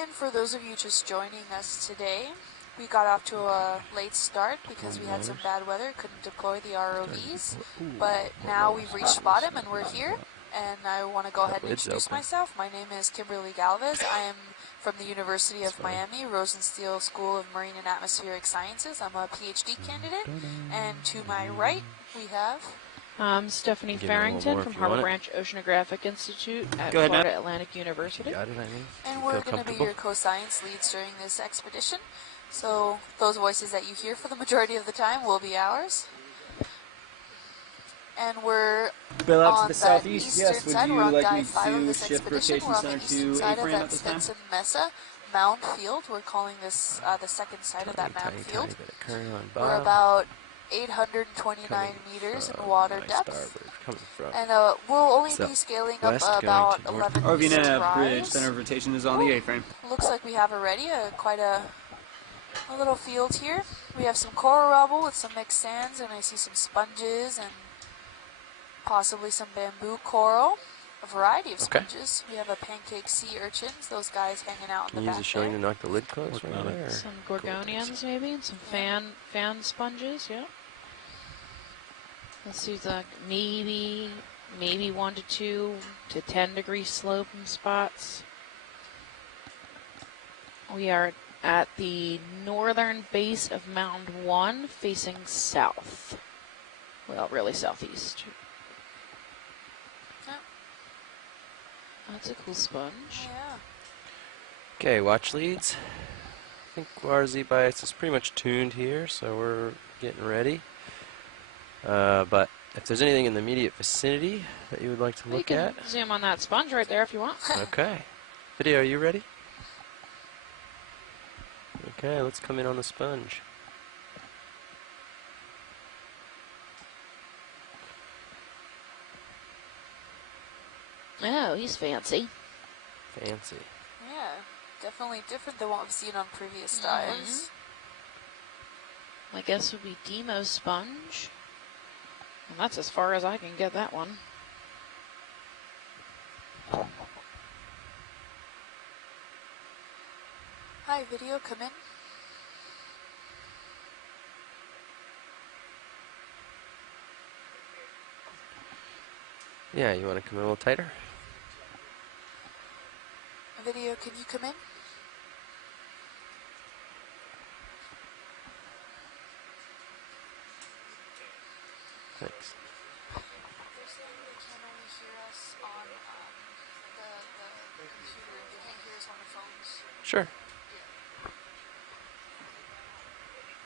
And for those of you just joining us today, we got off to a late start because we had some bad weather, couldn't deploy the ROVs, but now we've reached bottom and we're here, and I want to go ahead and introduce myself. My name is Kimberly Galvez. I am from the University of Miami, Rosenstiel School of Marine and Atmospheric Sciences. I'm a PhD candidate, and to my right we have... I'm Stephanie Farrington from Harbor Branch Oceanographic Institute at Florida Atlantic University. And we're going to be your co-science leads during this expedition. So those voices that you hear for the majority of the time will be ours. And we're on the southeast. Yes, would you like me to shift rotation center to A-frame at this time? Stetson Mesa mound field. We're calling this the second side of that mound field. We're about 829 meters in water depth, and we'll only be scaling up about 11 meters ROV bridge center of rotation is on the A-frame. Looks like we have already quite a little field here. We have some coral rubble with some mixed sands, and I see some sponges and possibly some bamboo coral. A variety of sponges. We have a pancake sea urchins, those guys hanging out in the back. Use a showing to knock the lid closed right there. Some gorgonians maybe, and some fan sponges, yeah. Let's see, like maybe 1 to 2 to 10 degree slope in spots. We are at the northern base of Mound 1, facing south. Well, really southeast. Yeah. That's a cool sponge. Yeah. Okay, watch leads. I think our Z-bias is pretty much tuned here, so we're getting ready. But if there's anything in the immediate vicinity that you would like to look at. Zoom on that sponge right there if you want. Okay. Video, are you ready? Okay, let's come in on the sponge. Oh, he's fancy. Fancy. Yeah, definitely different than what we've seen on previous dives. My guess would be Demo sponge. And that's as far as I can get that one. Hi, video, come in. Yeah, you want to come in a little tighter? Video, can you come in? Thanks. They're saying they can't only hear us on the computer. They can't hear us on the phones. Sure.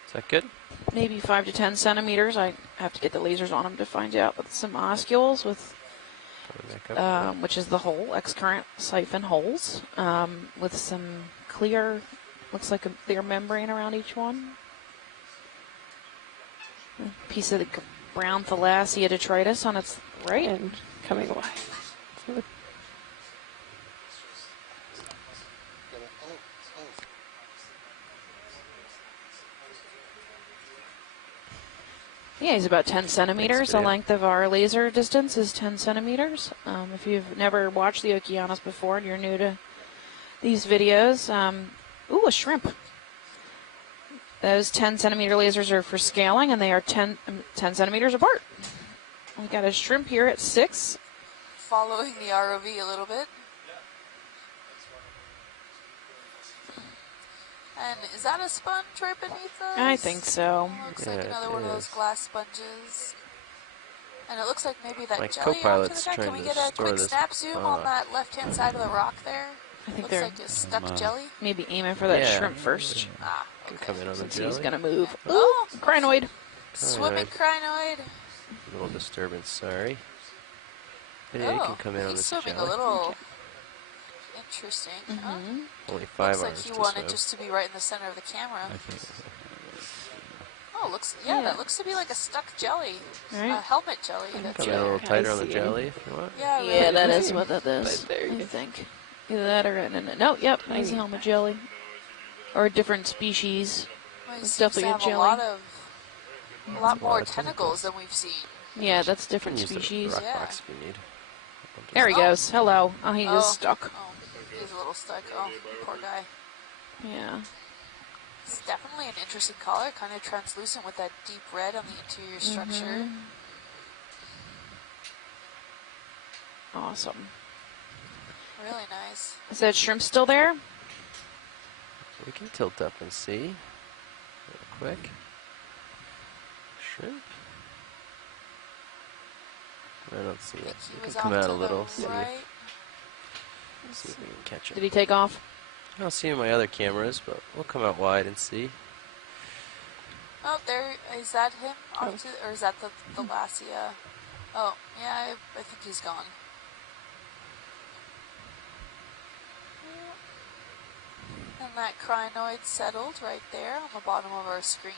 Is that good? Maybe 5 to 10 centimeters. I have to get the lasers on them to find out. With some oscules with, which is the hole, X-current siphon holes, with some clear, looks like a clear membrane around each one. A piece of the brown thalassia detritus on its right and coming away. Yeah, he's about 10 centimeters. The length of our laser distance is 10 centimeters. If you've never watched the Okeanos before and you're new to these videos, ooh, a shrimp. Those 10 centimeter lasers are for scaling, and they are 10 centimeters apart. We got a shrimp here at 6. Following the ROV a little bit. And is that a sponge right beneath us? I think so. Looks like another one of those glass sponges. And it looks like maybe that My jelly co-pilot's after the guy. Can we get a quick snap zoom on that left-hand side of the rock there? I think looks like a stuck jelly. Maybe aiming for that shrimp first. Ah, okay. Come in on the jelly. He's going to move. Oh, crinoid. Swimming crinoid. A little disturbance, sorry. Yeah, you can come in on the jelly. He's swimming a little interesting. Only 5 hours. Looks like he wanted just to be right in the center of the camera. Oh, that looks to be like a stuck jelly, a helmet jelly. Come in a little tighter on the jelly if you want. Yeah, that is what that is. I think either that or no. Yep, nice helmet jelly, or a different species. Well, it's definitely a jelly. A lot more tentacles than we've seen. Yeah, that's different species. Rock box if you need. There he goes. Hello. Oh, he is stuck. Oh, he's a little stuck. Oh, poor guy. Yeah. It's definitely an interesting color, kind of translucent with that deep red on the interior structure. Awesome. Really nice. Is that shrimp still there? We can tilt up and see real quick. Shrimp. I don't see it. He We can was come off out to a little. the right. See if we can catch Did him. he take off? I don't see my other cameras, but we'll come out wide and see. Oh, there is that him off to, or is that the Lassia? Oh, yeah, I think he's gone. And that crinoid settled right there on the bottom of our screen.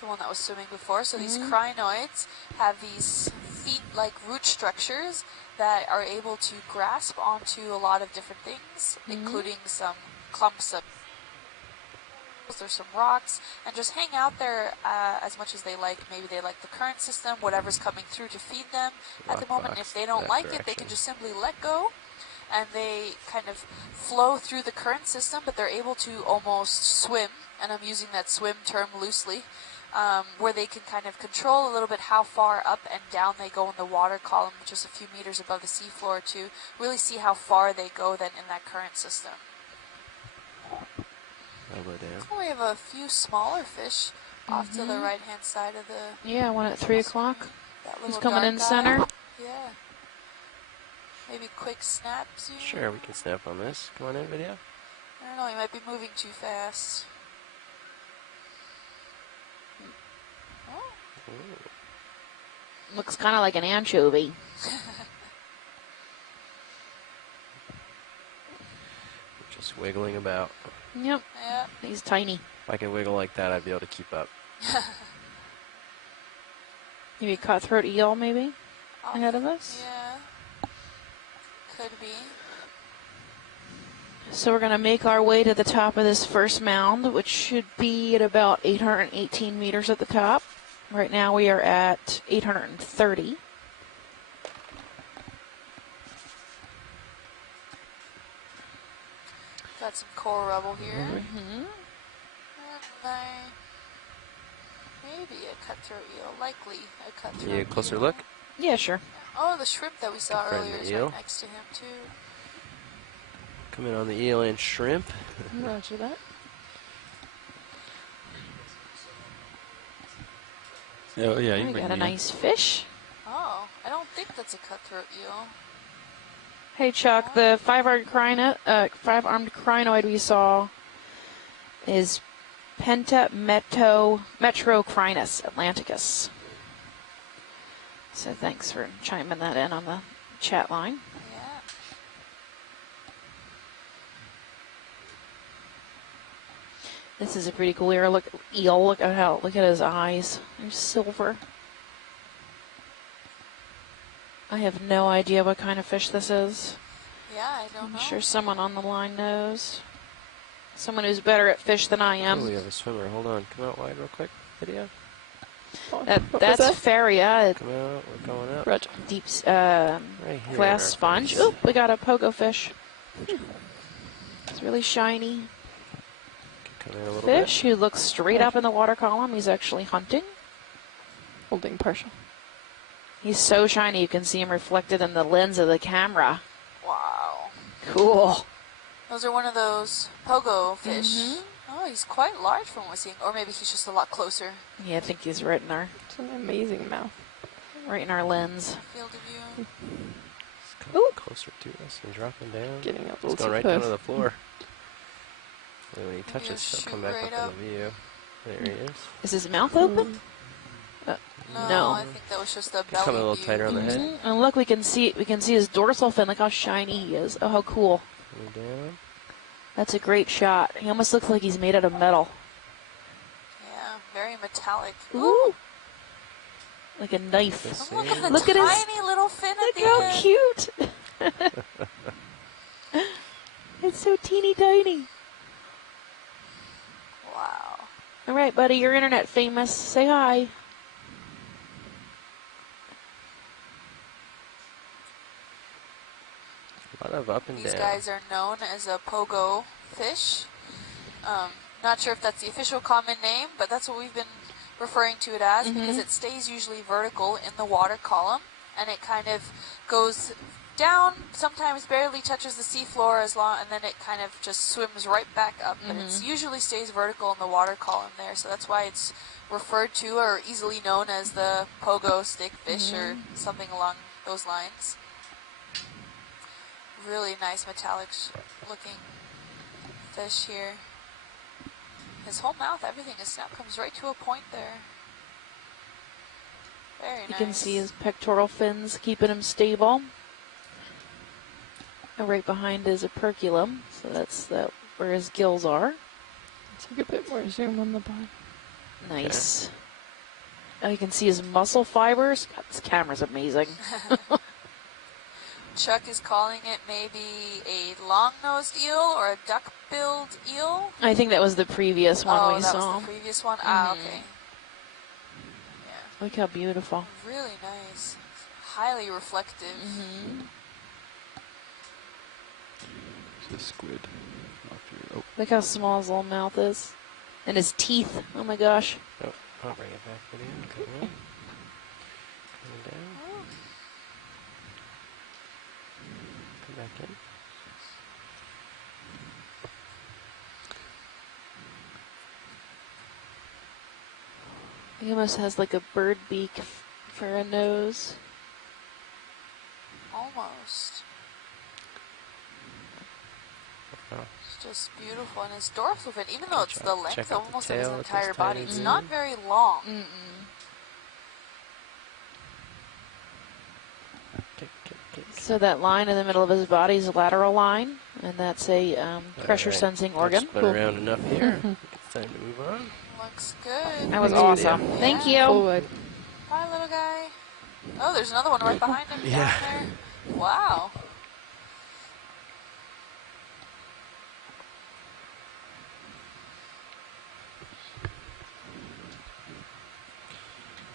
The one that was swimming before. So these crinoids have these feet-like root structures that are able to grasp onto a lot of different things, including some clumps of there's some rocks, and just hang out there as much as they like. Maybe they like the current system, whatever's coming through to feed them at the moment. If they don't like it, they can just simply let go, and they kind of flow through the current system, but they're able to almost swim, and I'm using that swim term loosely, where they can kind of control a little bit how far up and down they go in the water column, which is a few meters above the seafloor, to really see how far they go then in that current system. Oh, we have a few smaller fish off to the right-hand side of the... Yeah, one at 3 o'clock. He's coming dark in guy. center. Yeah. Maybe quick snap zoom? Sure, we can snap on this. Come on in, video. I don't know, he might be moving too fast. Oh. Looks kind of like an anchovy. Just wiggling about. Yep. Yeah. He's tiny. If I could wiggle like that, I'd be able to keep up. Maybe cutthroat eel, maybe, ahead of us. Yeah. Could be. So we're going to make our way to the top of this first mound, which should be at about 818 meters at the top. Right now we are at 830. Got some coral rubble here. Mm-hmm. And maybe a cutthroat eel. Likely a cutthroat Yeah, closer eel. look. Yeah, sure. Oh, the shrimp that we saw Friend earlier is eel. right next to him, too. Come in on the eel and shrimp. Roger that. Oh, yeah, you We bring got a me in. nice fish. Oh, I don't think that's a cutthroat eel. Hey, Chuck, the five-armed crinoid we saw is Metrocrinus atlanticus. So thanks for chiming that in on the chat line. Yeah. This is a pretty cool eel. Look at his eyes. They're silver. I have no idea what kind of fish this is. Yeah, I don't know. I'm sure someone on the line knows. Someone who's better at fish than I am. Oh, we have a swimmer. Hold on. Come out wide real quick. Video. That's Faria. Come out. We're going up. Roger. Deep Right here. glass sponge. Oop, we got a pogo fish. It's really shiny. Come in a little Fish who looks straight up in the water column. He's actually hunting. Holding partial. He's so shiny you can see him reflected in the lens of the camera. Wow. Cool. Those are one of those pogo fish. Oh, he's quite large from what we're seeing. Or maybe he's just a lot closer. Yeah, I think he's right in our It's an amazing mouth. lens. Field of view. bit. Ooh. Closer to us and dropping down. Getting up a It's little going too right down close. to the floor. And when he Maybe touches, he'll he'll come shoot back right up up. in the view. There he is. Is his mouth open? No. I think that was just the Come belly a little view. tighter on the head. And look, we can see his dorsal fin. Look how shiny he is. Oh, how cool. Coming down. That's a great shot. He almost looks like he's made out of metal. Yeah, very metallic. Ooh. Like a knife. This Look thing. at the Look at his- tiny little fin at Look the how end. cute. It's so teeny tiny. Wow. All right, buddy, you're internet famous. Say hi. A lot of up and These down. guys are known as a pogo fish. Not sure if that's the official common name, but that's what we've been referring to it as because it stays usually vertical in the water column, and it kind of goes down, sometimes barely touches the seafloor and then it kind of just swims right back up, but it usually stays vertical in the water column there, so that's why it's referred to or easily known as the pogo stick fish or something along those lines. Really nice metallic looking fish here. His whole mouth, everything, his snout comes right to a point there. Very nice. You can see his pectoral fins keeping him stable. And right behind is a perculum, so that's where his gills are. Take a bit more zoom on the bottom. Nice. Now you can see his muscle fibers. God, this camera's amazing. Chuck is calling it maybe a long-nosed eel or a duck-billed eel. I think that was the previous one we saw. Oh, that was the previous one? Ah, okay. Yeah. Look how beautiful. Really nice. Highly reflective. It's a squid. Oh. Look how small his little mouth is. And his teeth. Oh my gosh. Oh, I'll bring it back for you. Come on. Coming down. Come back in. He almost has like a bird beak for a nose. Almost. Oh. It's just beautiful. And his dorsal fin, even though it's the length Check out the almost of his tail with entire this body, tiny it's fin. not very long. Kick, kick, kick. So that line in the middle of his body is a lateral line, and that's a pressure Alright. sensing I've organ. spun around enough here. It's time to move on. Looks good. That was Thank you. awesome. Yeah. Thank you. Forward. Hi, little guy. Oh, there's another one right behind him Yeah. down there. Wow.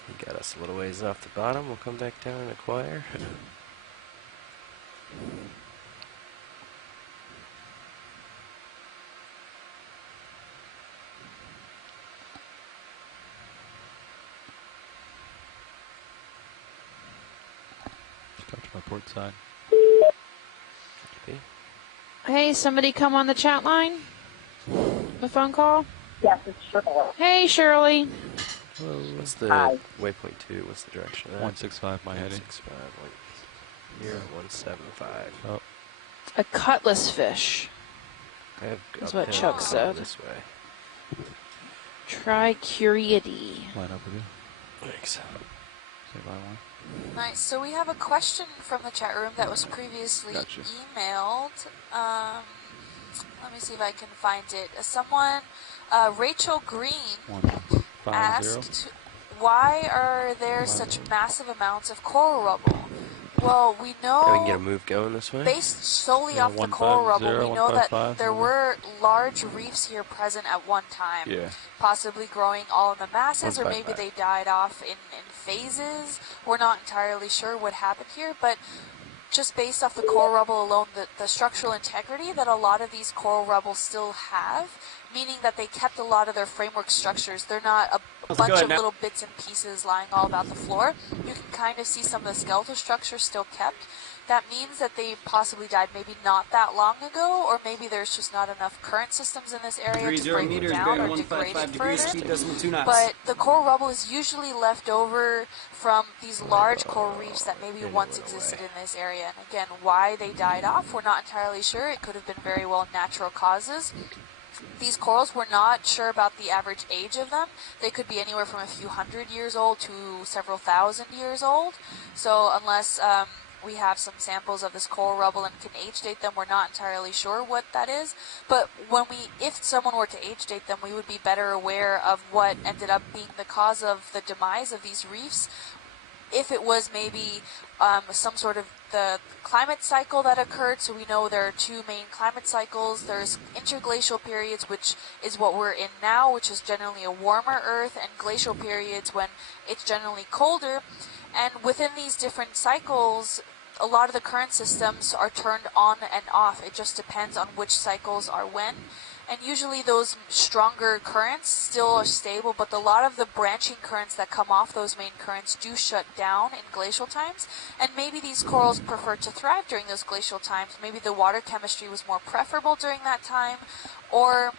He got us a little ways off the bottom. We'll come back down and acquire. Touch my port side. Okay. Hey, somebody come on the chat line? The phone call? Yes, it's Shirley. Hey, Shirley. What's the waypoint 2? What's the direction of that? 165 my heading. 165. Here, 175. Oh, A cutlass fish. I have That's what uphill, Chuck so said. This way. Tricuridae. line up with you. Thanks. Say bye one. Nice. So we have a question from the chat room that was previously Gotcha. emailed. Let me see if I can find it. Someone, Rachel Green, 150. asked, why are there such massive amounts of coral rubble? Well, we know, Yeah, we can get a move going this way. based solely Yeah, off the coral 150, rubble, we know that 155, there maybe. were large reefs here present at one time, Yeah. possibly growing all in the masses, or maybe 155. they died off in phases. We're not entirely sure what happened here, but just based off the coral rubble alone, the structural integrity that a lot of these coral rubbles still have, meaning that they kept a lot of their framework structures. They're not a bunch of little bits and pieces lying all about the floor. You can kind of see some of the skeletal structures still kept. That means that they possibly died maybe not that long ago, or maybe there's just not enough current systems in this area to 30 break it meters, down bearing or degrade 155 it degrees, further. speed decimal 2 knots. But the coral rubble is usually left over from these large coral reefs that maybe And it once went existed away. in this area. And again, why they died off, we're not entirely sure. It could have been very well natural causes. These corals, we're not sure about the average age of them. They could be anywhere from a few hundred years old to several thousand years old. So unless we have some samples of this coral rubble and can age date them, we're not entirely sure what that is. But if someone were to age date them, we would be better aware of what ended up being the cause of the demise of these reefs. If it was maybe some sort of the climate cycle that occurred, so we know there are two main climate cycles. There's interglacial periods, which is what we're in now, which is generally a warmer Earth, and glacial periods when it's generally colder. And within these different cycles, a lot of the current systems are turned on and off. It just depends on which cycles are when. And usually those stronger currents still are stable, but a lot of the branching currents that come off those main currents do shut down in glacial times. And maybe these corals prefer to thrive during those glacial times. Maybe the water chemistry was more preferable during that time, or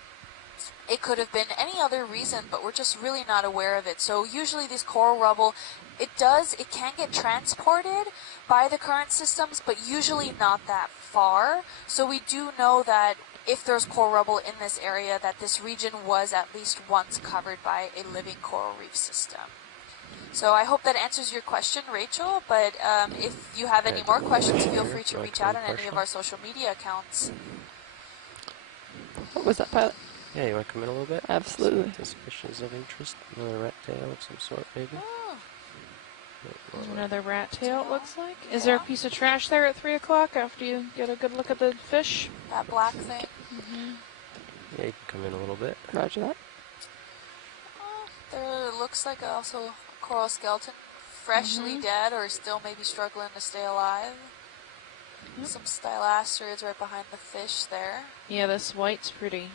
it could have been any other reason, but we're just really not aware of it. So usually this coral rubble, it can get transported by the current systems, but usually not that far. So we do know that if there's coral rubble in this area, that this region was at least once covered by a living coral reef system. So I hope that answers your question, Rachel, but if you have any more questions, feel free to reach out on any of our social media accounts. What was that, Pilot? Yeah, you want to come in a little bit? Absolutely. Some species of interest. Another rat tail of some sort, maybe. Oh. There's another rat tail, it looks like. Is there a piece of trash there at 3 o'clock after you get a good look at the fish? That black thing. Yeah, you can come in a little bit. Roger that. Oh, there looks like also a coral skeleton, freshly dead or still maybe struggling to stay alive. Some stylasterids right behind the fish there. Yeah, this white's pretty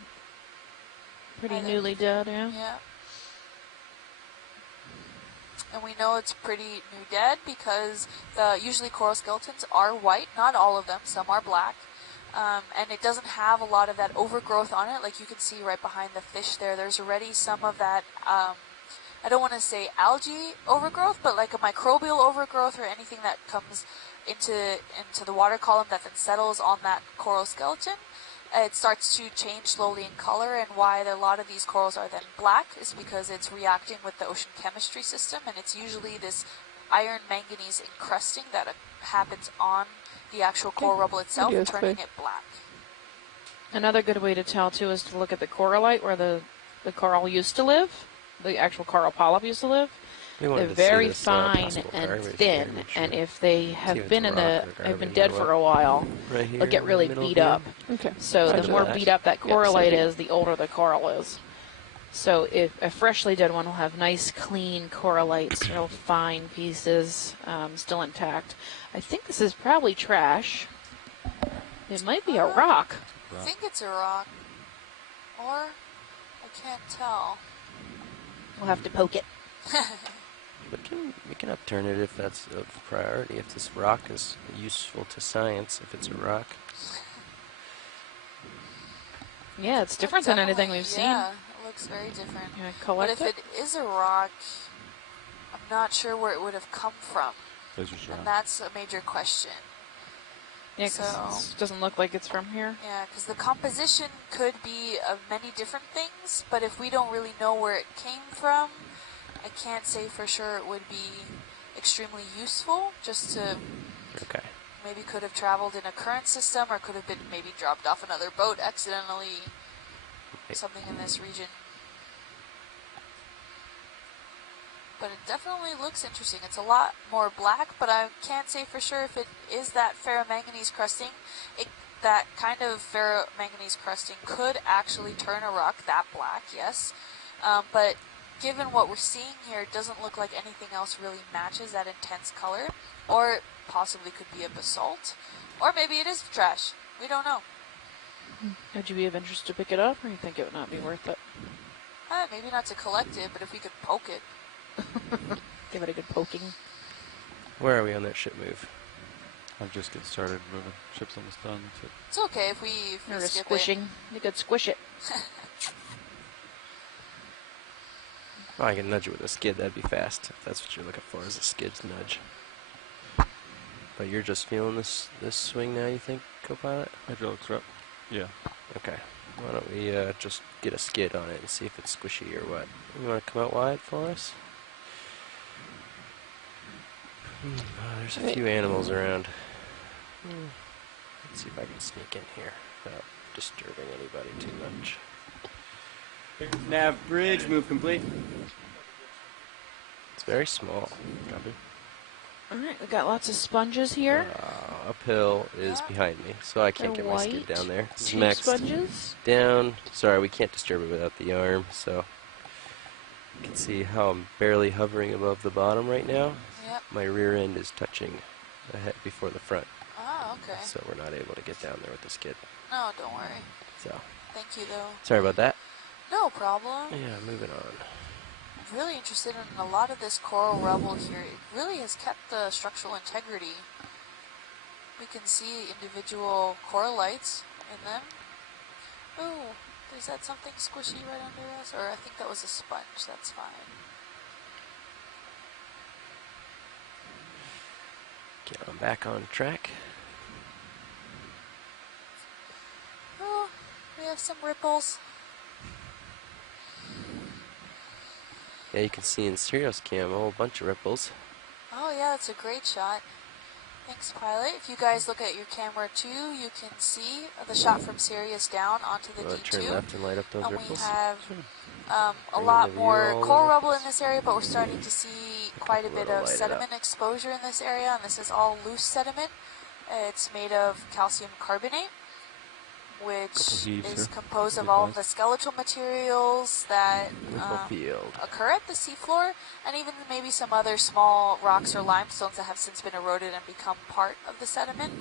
I newly dead, yeah. Yeah. And we know it's pretty new dead because usually coral skeletons are white, not all of them, some are black. And it doesn't have a lot of that overgrowth on it, like you can see right behind the fish there. There's already some of that, I don't want to say algae overgrowth, but like a microbial overgrowth or anything that comes into the water column that then settles on that coral skeleton. It starts to change slowly in color, and why a lot of these corals are then black is because it's reacting with the ocean chemistry system, and it's usually this iron manganese encrusting that happens on the actual coral rubble itself, turning it black. Another good way to tell, too, is to look at the corallite where the coral used to live, the actual coral polyp used to live. They're very fine and thin, and if they have been dead for a while, they'll get really beat up. Okay. So the more beat up that corallite is, the older the coral is. So if a freshly dead one will have nice, clean corallites, real fine pieces, still intact. I think this is probably trash. It might be a rock. I think it's a rock, or I can't tell. We'll have to poke it. We can upturn it if that's of priority. If this rock is useful to science, if it's a rock. Yeah, it's different than anything we've seen. Yeah, it looks very different. But if it is a rock, I'm not sure where it would have come from. And that's a major question. Yeah, because it doesn't look like it's from here. Yeah, because the composition could be of many different things, but if we don't really know where it came from, I can't say for sure it would be extremely useful, just to maybe could have traveled in a current system, or could have been maybe dropped off another boat accidentally, something in this region. But it definitely looks interesting. It's a lot more black, but I can't say for sure if it is that ferromanganese crusting. That kind of ferromanganese crusting could actually turn a rock that black, yes. But given what we're seeing here, it doesn't look like anything else really matches that intense color. Or it possibly could be a basalt. Or maybe it is trash. We don't know. Would you be of interest to pick it up, or you think it would not be worth it? Maybe not to collect it, but if we could poke it. Give it a good poking. Where are we on that ship move? I'm just getting started moving. Ship's almost done. So. It's okay if we skip squishing. it. You could squish it. Oh, I can nudge it with a skid. That'd be fast. If that's what you're looking for, is a skid's nudge. But you're just feeling this swing now, you think, co-pilot? Hydraulics are up. Yeah. Okay. Why don't we just get a skid on it and see if it's squishy or what? You want to come out wide for us? There's a few animals around. Let's see if I can sneak in here without disturbing anybody too much. Nav bridge, move complete. It's very small. Copy. Alright, we got lots of sponges here. Uphill is behind me, so I can't get my skid down there. This is Two maxed sponges. down. Sorry, we can't disturb it without the arm, so you can see how I'm barely hovering above the bottom right now. Yep. My rear end is touching ahead before the front. Oh, okay. So we're not able to get down there with the skid. No, don't worry. So Thank you, though. sorry about that. No problem. Yeah, moving on. I'm really interested in a lot of this coral rubble here. It really has kept the structural integrity. We can see individual coral lights in them. Ooh, is that something squishy right under us? Or I think that was a sponge. That's fine. Get on back on track. Oh, we have some ripples. Yeah, you can see in Sirius cam a whole bunch of ripples. Oh yeah, that's a great shot. Thanks, pilot. If you guys look at your camera too, you can see the shot from Sirius down onto the Want to turn D2. left and light up those And we ripples? have a Bring lot into view more all the coral rubble ripples. in this area, but we're starting to see quite a bit little of light it sediment exposure in this area, and this is all loose sediment. It's made of calcium carbonate, which heaves is here. composed of Good all of guys. the skeletal materials that Ripple field. occur at the seafloor, and even maybe some other small rocks or limestones that have since been eroded and become part of the sediment.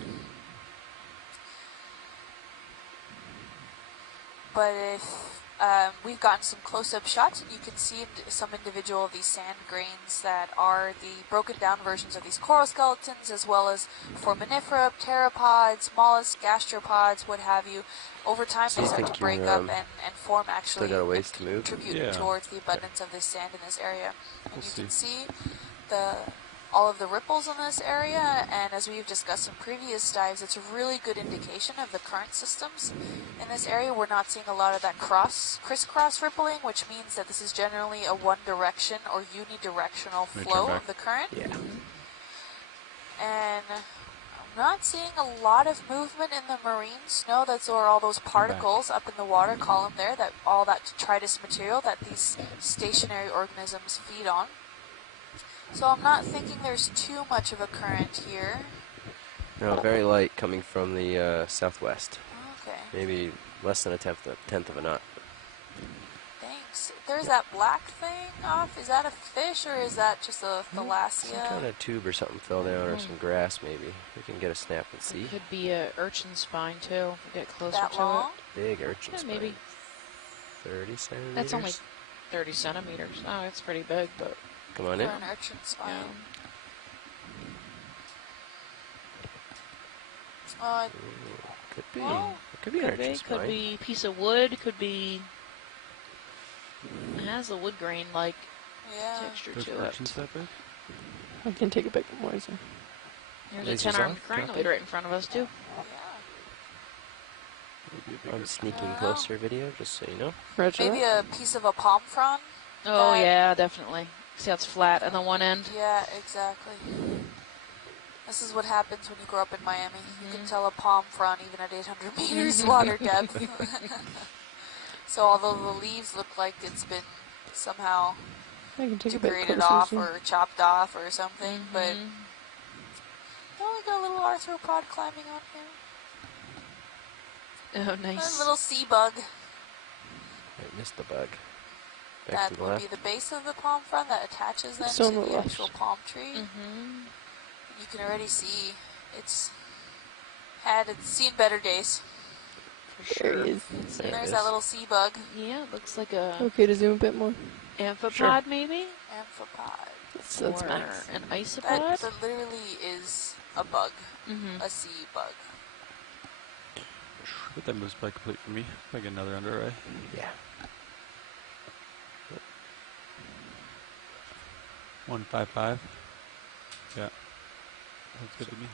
But if we've gotten some close-up shots, and you can see some individual of these sand grains that are the broken down versions of these coral skeletons, as well as foraminifera, pteropods, mollusks, gastropods, what have you. Over time, So they you start think to break you're, up and form actually got a ways to move? contribute Yeah. towards the abundance of this sand in this area. And We'll you can see. see all of the ripples in this area, and as we've discussed in previous dives, it's a really good indication of the current systems in this area. We're not seeing a lot of that crisscross rippling, which means that this is generally a one direction or unidirectional May turn flow back. of the current. Yeah. And I'm not seeing a lot of movement in the marine snow. That's where all those particles up in the water column there, that all that detritus material that these stationary organisms feed on. So I'm not thinking there's too much of a current here. No, very light coming from the southwest. Okay, Maybe less than a tenth of a knot. thanks. There's that black thing off. Is that a fish or is that just a Some thalassia? kind of tube or something fell down, or some grass maybe. We can get a snap and see. It could be a urchin spine too. If we get closer That to long? Big urchin Yeah, spine. maybe. 30 centimeters. it. That's only 30 centimeters. Oh, it's pretty big, but Come on For in. an urchin spine. yeah. Could be. Well, It could be an Could urchin be. spine. Could be piece of wood. Could be. It has a wood grain like yeah. texture There's to it. urchins that big? I can take a bit more. So. There's Lasers a 10-armed off, crinoid copy. right in front of us too. Yeah. Maybe a bigger. I'm sneaking Wow. closer video, just so you know. Roger Maybe that. a piece of a palm frond. Oh That- yeah, definitely. See how it's flat on the one end. Yeah, exactly. This is what happens when you grow up in Miami. You Mm-hmm. can tell a palm frond even at 800 meters water depth. So although the leaves look like it's been somehow I can take a bit degraded closer. off so. or chopped off or something, but Mhm. oh, we got a little arthropod climbing on here. Oh, A nice. little sea bug. I missed the bug. Back That to the would left. be the base of the palm frond that attaches then Still to on the the left. actual palm tree. Mm-hmm. You can already see it's seen better days. For There sure. he is. There it There's is. that little sea bug, Yeah, it looks like a Okay to zoom a bit more. amphipod Sure. maybe, amphipod. That's or max. an That isopod. literally is a bug, Mm-hmm. a sea bug. But that moves by complete for me. If I get another under eye. Yeah. 155. Yeah. That's good to me.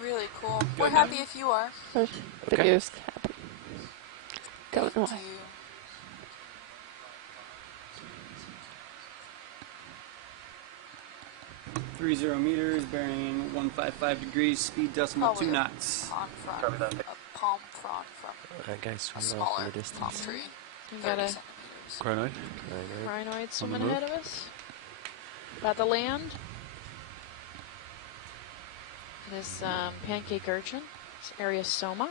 Really cool. We're happy if you are. Roger. Okay. Video's happy. Going Thank away. you. Three 0 meters, bearing 155 degrees, speed decimal Probably 2 a knots. palm frond, a palm frond from That guy's a swimming off in smaller the palm distance. tree. We 30 got a centimeters. Crinoid. Right, crinoid swimming move. ahead of us. About the land. This pancake urchin, this Ariosoma.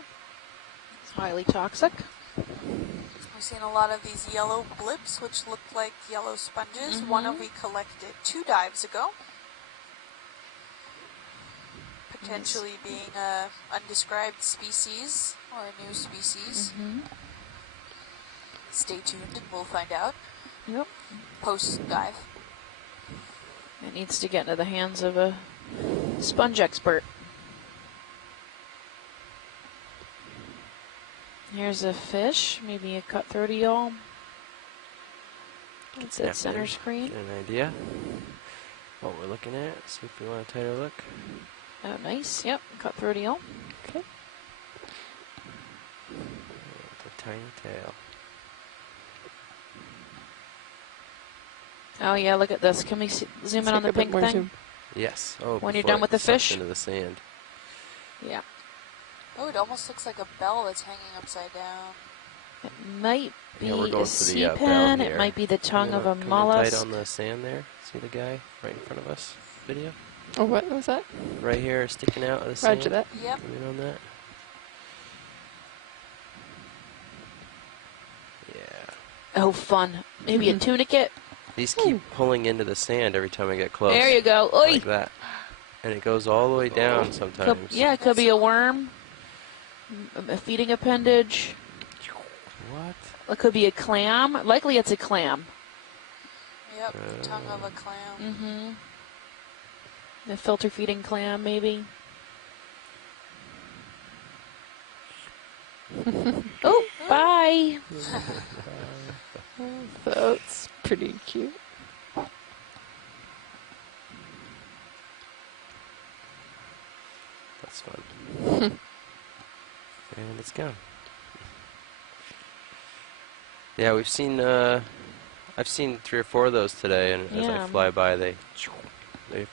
It's highly toxic. We've seen a lot of these yellow blips, which look like yellow sponges. One of we collected 2 dives ago. potentially being a undescribed species or a new species. Stay tuned and we'll find out. Yep. Post dive. It needs to get into the hands of a sponge expert. Here's a fish, maybe a cutthroat eel. It's at center screen. Get an idea what we're looking at. See if we want a tighter look. Oh, nice. Yep, cutthroat eel. Okay. With a tiny tail. Oh yeah, look at this. Can we zoom in on the pink thing? Yes. Oh, when you're before done with the it sucks fish? into the sand. Yeah. Oh, it almost looks like a bell that's hanging upside down. It might be Yeah, we're a going for sea the bell pen. here. It might be the tongue of a Come in mollusk. tight on the sand there. See the guy right in front of us? Video? Oh, what was that? Right here, sticking out of the sand. Roger that. Yep. Come in on that. Yeah. Oh, fun. Maybe a tunicate. These keep pulling into the sand every time I get close. There you go. Oi. Like that. And it goes all the way down sometimes. Yeah, it could be a worm, a feeding appendage. What? It could be a clam. Likely it's a clam. Yep, tongue of a clam. A filter feeding clam, maybe. Oh, bye. That's pretty cute. That's fun. And it's gone. Yeah, we've seen, I've seen 3 or 4 of those today, and as I fly by, they're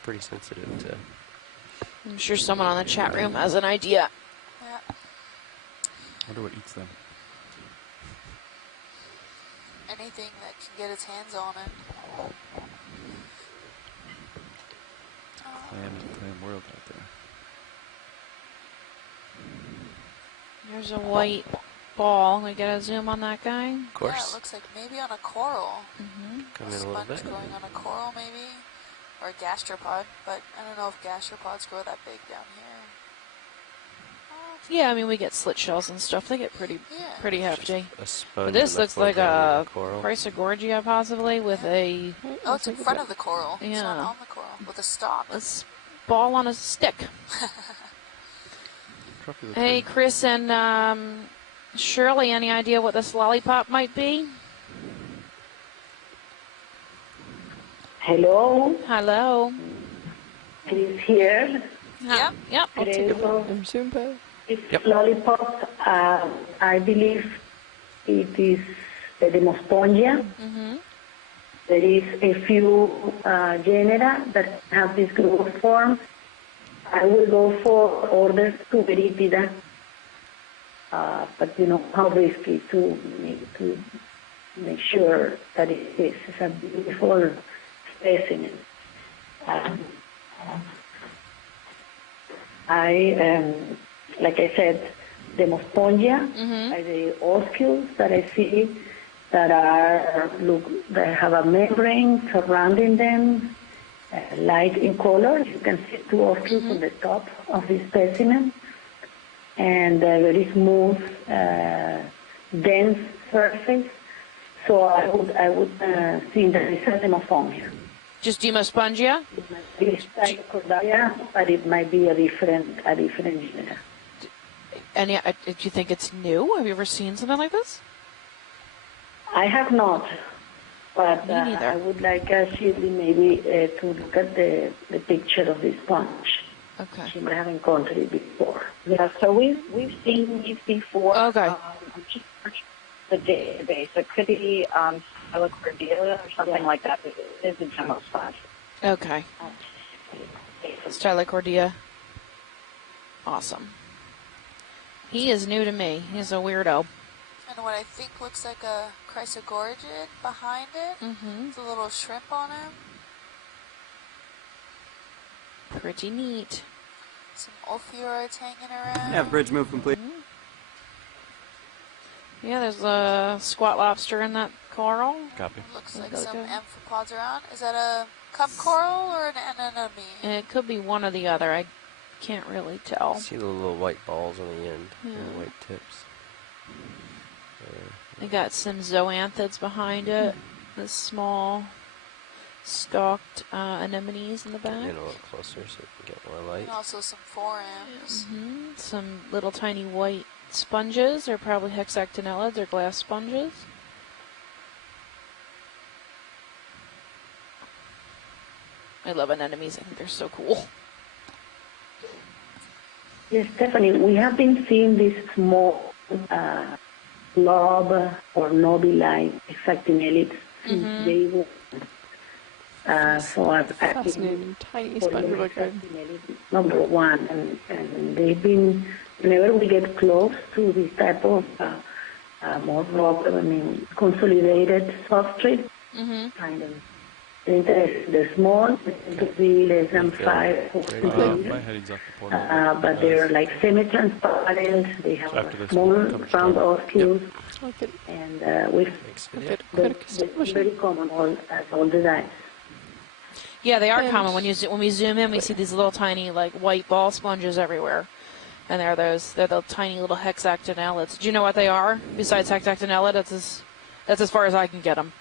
pretty sensitive to. I'm sure someone on the chat room has an idea. Yeah. I wonder what eats them. Anything that can get its hands on it. Clam world out there. There's a white ball. We get a zoom on that guy. Of course. Yeah, it looks like maybe on a coral. Come A in a little sponge bit. growing on a coral maybe. Or a gastropod, but I don't know if gastropods grow that big down here. Yeah, I mean we get slit shells and stuff. They get pretty hefty. A sponge. But this in the looks like foreground a of the coral. Chrysogorgia possibly with a Oh, it's in front of the coral. It's Yeah. not on the coral. With a stalk. ball on a stick. Hey, Chris and Shirley, any idea what this lollipop might be? Hello, Hello. Chris here. Yep. Yep. Creo Zoom by. it's lollipop. I believe it is the Demospongia. There is a few genera that have this growth form. I will go for order to Veritida, but you know how risky to make sure that it is a beautiful specimen. Like I said, Demospongia are the oscules that I see that have a membrane surrounding them, light in color. You can see 2 oscules on the top of the specimen, and a very smooth, dense surface. So I would think that it's a Demospongia. Just Demospongia? It's like Cordalia, but it might be a different genera. And yeah, do you think it's new? Have you ever seen something like this? I have not, but Me neither. I would like Shirley maybe to look at the picture of this sponge. Okay. She might have encountered it before. Yeah, so we've seen these before. Okay. Just search the database. It could be Stylocordia or something like that. It is a demo sponge. Okay. Stylocordia. Awesome. He is new to me. He's a weirdo. And what I think looks like a chrysogorgid behind it. It's a little shrimp on him. Pretty neat. Some ophiuroids hanging around. Yeah, bridge move complete. Yeah, there's a squat lobster in that coral. Copy. Looks like Go some to- amphipods around. Is that a cup coral or an anemone? And it could be one or the other. I Can't really tell. See the little white balls on the end, Yeah. and white tips. They got some zoanthids behind it. The small stalked anemones in the back. Get in a little closer so we can get more light. And also some forams. Some little tiny white sponges. They're probably hexactinellids. They're glass sponges. I love anemones. I think they're so cool. Yes, Stephanie, we have been seeing these small lob or knobby-like hexactinellids since day one. So I've Fascinating. Tiny sponge liquid. number one, and they've been, whenever we get close to this type of more rock, consolidated substrate, kind of interesting. They're small, they tend to be less than 5 or 6 My heading's off the portal. but they're like semi-transparent. They have after this small one comes round down. oscules, Okay. and we've they're very common all the time. Yeah, they are And- common. When we zoom in, we see these little tiny like white ball sponges everywhere, and they're the tiny little hexactinellids. Do you know what they are besides hexactinellid? That's as far as I can get them.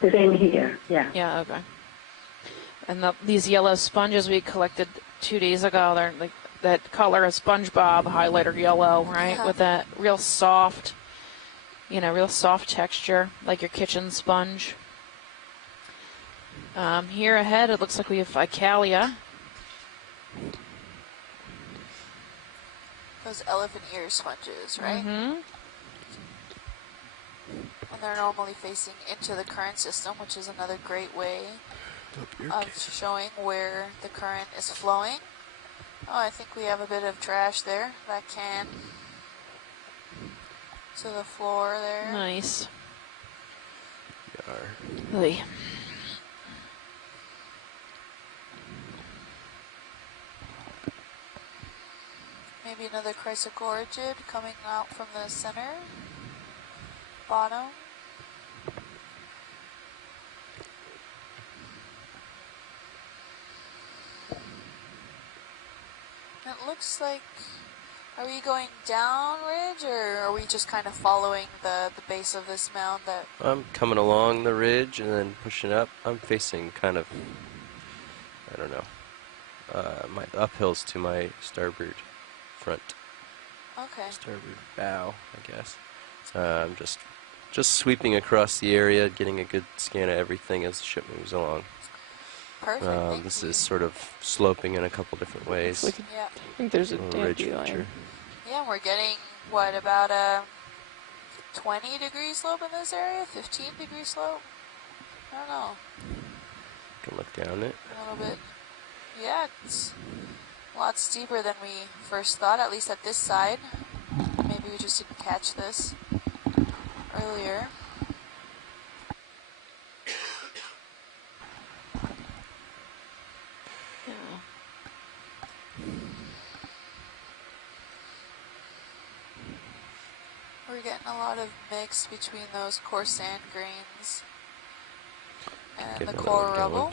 The same here, yeah. Yeah, okay. And these yellow sponges we collected 2 days ago, they're like that color of SpongeBob, highlighter yellow, right? Yeah. With that real soft texture, like your kitchen sponge. Here ahead, it looks like we have Icalia. Those elephant ear sponges, right? Mm-hmm. And they're normally facing into the current system, which is another great way of showing where the current is flowing. Oh, I think we have a bit of trash there. That can to the floor there. Nice. Yar. Oy. Maybe another chrysogorgid coming out from the center. Bottom. It looks like, are we going down ridge, or are we just kind of following the base of this mound that... I'm coming along the ridge and then pushing up. I'm facing kind of, I don't know, my uphills to my starboard front. Okay. Starboard bow, I guess. I'm just sweeping across the area, getting a good scan of everything as the ship moves along. Perfect. Thank This you. is sort of sloping in a couple different ways. Yeah. I think there's a Little ridge dandelion. feature. Yeah, we're getting, what, about a 20-degree slope in this area? 15-degree slope? I don't know. You can look down it. A little bit. Yeah, it's a lot steeper than we first thought, at least at this side. Maybe we just didn't catch this earlier. Yeah. We're getting a lot of mix between those coarse sand grains and Get the another coral one rubble.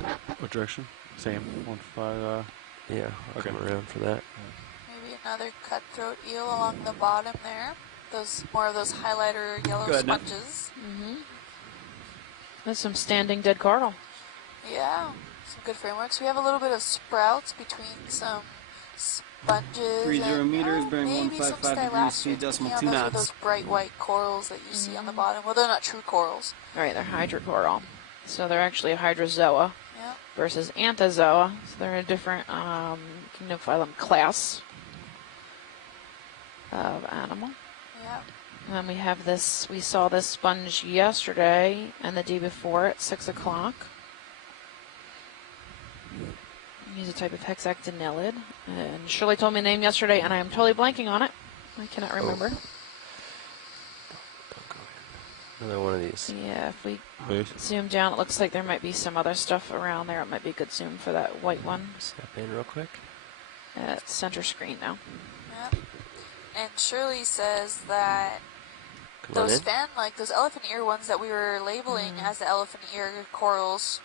going. What direction? Same. 1-5. Yeah, I'll Okay. come around for that. Maybe another cutthroat eel along the bottom there. Those more of those highlighter yellow Go ahead, Nick. sponges. Mm-hmm. There's some standing dead coral. Yeah, some good frameworks. We have a little bit of sprouts between some sponges 30 and meters, bearing maybe some 155 degrees, stylastrids. speed decimal Yeah, 2 those are knots. those bright white corals that you see on the bottom. Well, they're not true corals. Right, they're hydrocoral. So they're actually a hydrozoa Yeah. versus anthozoa. So they're a different kingdom phylum class of animal. Yeah. And then we have this, we saw this sponge yesterday and the day before at 6 o'clock. He's a type of hexactinellid. And Shirley told me the name yesterday, and I am totally blanking on it. I cannot remember. Don't go in. Another one of these. Yeah, if we Please. zoom down, it looks like there might be some other stuff around there. It might be a good zoom for that white one. Step in real quick. It's center screen now. Yeah. And Shirley says that Come on those in. those elephant ear ones that we were labeling as the elephant ear corals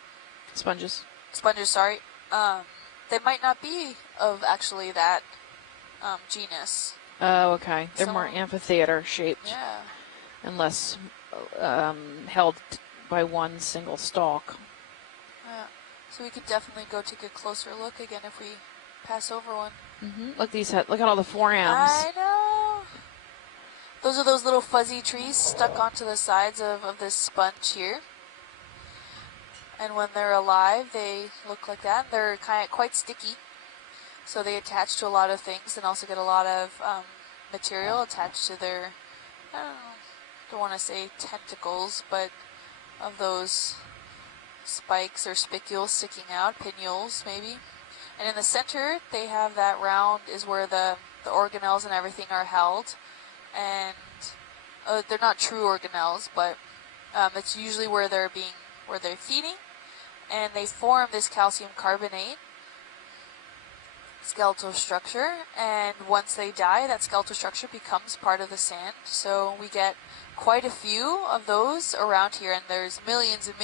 Sponges. Sponges, sorry. They might not be of actually that genus. Oh, okay. They're Some more of 'em- amphitheater shaped, Yeah. unless held by one single stalk. Yeah. So we could definitely go take a closer look again if we pass over one. Look look at all the forams. I know. Those are those little fuzzy trees stuck onto the sides of this sponge here. And when they're alive, they look like that. They're quite sticky, so they attach to a lot of things and also get a lot of material attached to their, I don't want to say tentacles, but of those spikes or spicules sticking out, pinnules maybe. And in the center, they have that round is where the organelles and everything are held. And they're not true organelles, but it's usually where they're feeding. And they form this calcium carbonate skeletal structure, and once they die, that skeletal structure becomes part of the sand. So we get quite a few of those around here, and there's millions and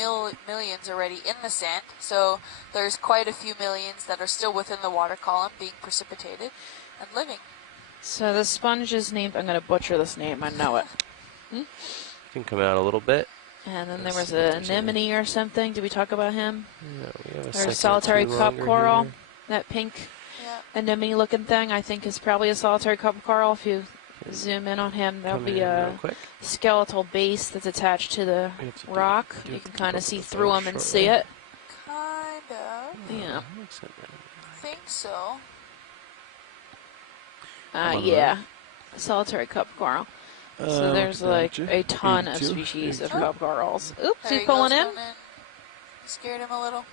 millions already in the sand. So there's quite a few millions that are still within the water column being precipitated and living. So the sponge is named, I'm going to butcher this name, I know it. Can come out a little bit. And then there Let's was see if a there's anemone or something. Did we talk about him? No, we have a Or second a solitary or two cup longer coral. here. That pink Yeah. anemone looking thing, I think, is probably a solitary cup coral. If you zoom in on him, there'll Come be in real a quick. skeletal base that's attached to the We have to rock. do You it can to kind go of to see the through photo them and shortly. see it. Kind of. Yeah. Looks like that. I think so. I'm on the Yeah. Solitary cup coral. So there's like a ton of 82, species of 82. cup corals. Oops, There he's he pulling goes, in. going Scared him a little.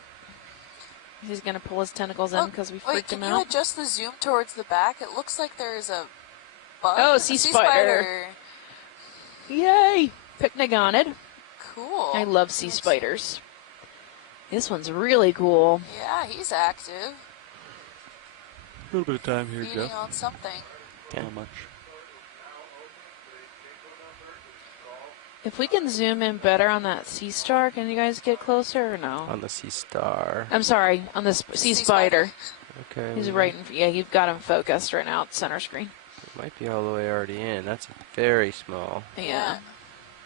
He's going to pull his tentacles in because we Wait, freaked can him you out. adjust the zoom towards the back? It looks like there's a bug. Oh, A sea spider. Yay! Picnigonid. Cool. I love sea spiders. This one's really cool. Yeah, he's active. A little bit of time here, Feeding Jeff. on something. Not much. If we can zoom in better on that sea star, can you guys get closer or no? On the sea star. I'm sorry, on this sea spider. Okay. He's we right in, yeah, you've got him focused right now at center screen. Might be all the way already in. That's very small. Yeah.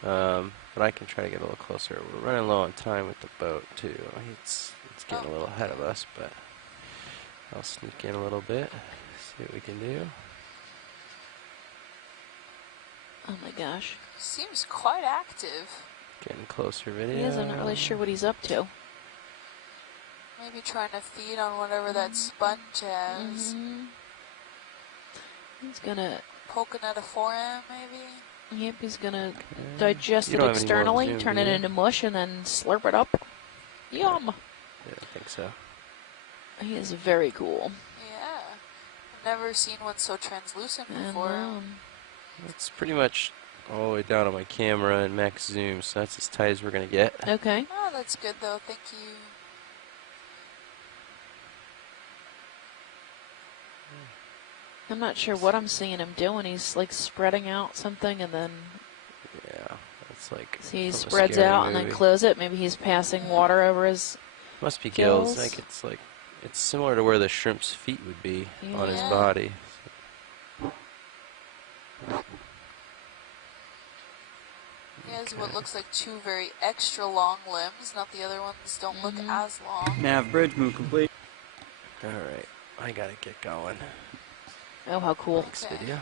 But I can try to get a little closer. We're running low on time with the boat too. It's getting a little ahead of us, but I'll sneak in a little bit, see what we can do. Oh my gosh. Seems quite active. Getting closer video. He is, I'm not really sure what he's up to. Maybe trying to feed on whatever that sponge has. He's gonna, Poking at a forearm, maybe. yep, he's gonna digest You it don't have any more externally, zoom, turn do it you? into mush, and then slurp it up. Yum. Yeah, I think so. He is very cool. Yeah. I've never seen one so translucent And before. It's pretty much all the way down on my camera and max zoom, so that's as tight as we're gonna get. okay. Oh, that's good though. Thank you. I'm not sure what I'm seeing him doing. He's like spreading out something and then Yeah, it's like. see he from a spreads scary out and then movie. close it. Maybe he's passing water over his. Must be gills. Gills. It's similar to where the shrimp's feet would be on his Yeah. body. He has what looks like two very extra long limbs. Not the other ones don't look Mm-hmm. as long. Nav bridge move complete. All right, I gotta get going. Oh, how cool! Next Okay. video.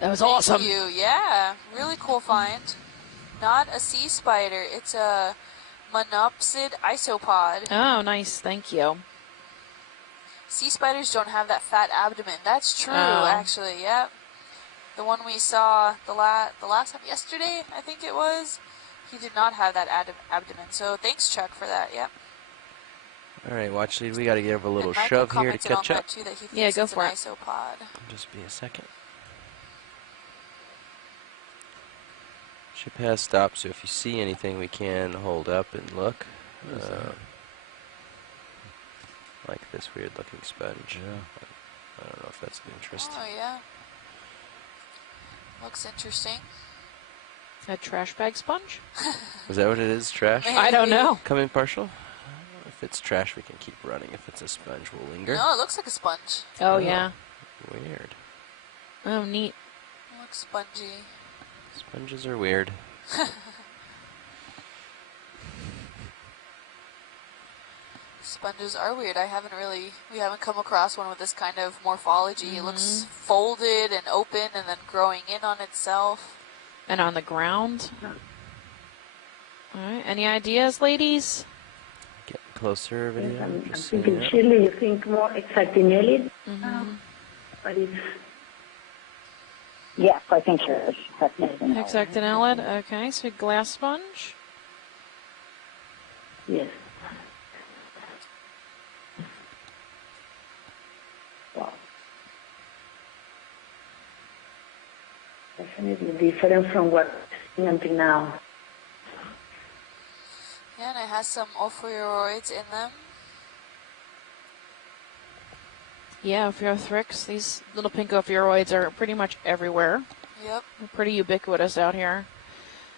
That was Thank awesome. you. Yeah, really cool find. Not a sea spider. It's a monopsid isopod. Oh, nice. Thank you. Sea spiders don't have that fat abdomen. That's true, Oh. actually. Yep. The one we saw the last time yesterday, I think it was. He did not have that abdomen. So thanks, Chuck, for that. Yep. All right, watch lead. We gotta give a little And Michael shove here to commented on catch up. that too, that he thinks Yeah, go it's for an it. isopod. Just be a second. Ship has stopped, so if you see anything, we can hold up and look. What is that? Like this weird-looking sponge. Yeah. I don't know if that's of interest. Oh yeah. Looks interesting. A trash bag sponge? Is that what it is? Trash? Maybe. I don't know. Come in partial? If it's trash, we can keep running. If it's a sponge, we'll linger. No, it looks like a sponge. Oh, yeah. Weird. Oh, neat. It looks spongy. Sponges are weird. Sponges are weird. We haven't come across one with this kind of morphology. It looks folded and open and then growing in on itself. And on the ground. All right. Any ideas, ladies? Get closer video. I'm Just thinking saying. Chile, you think more exactinelli, but it's Yes, I think you're hexactinellid. Hexactinellid. Okay, so glass sponge. yes. Wow. Definitely different from what I've seen until now. Yeah, and it has some ophiuroids in them. Yeah, Ophiothrix. These little pink ophiuroids are pretty much everywhere. Yep. They're pretty ubiquitous out here.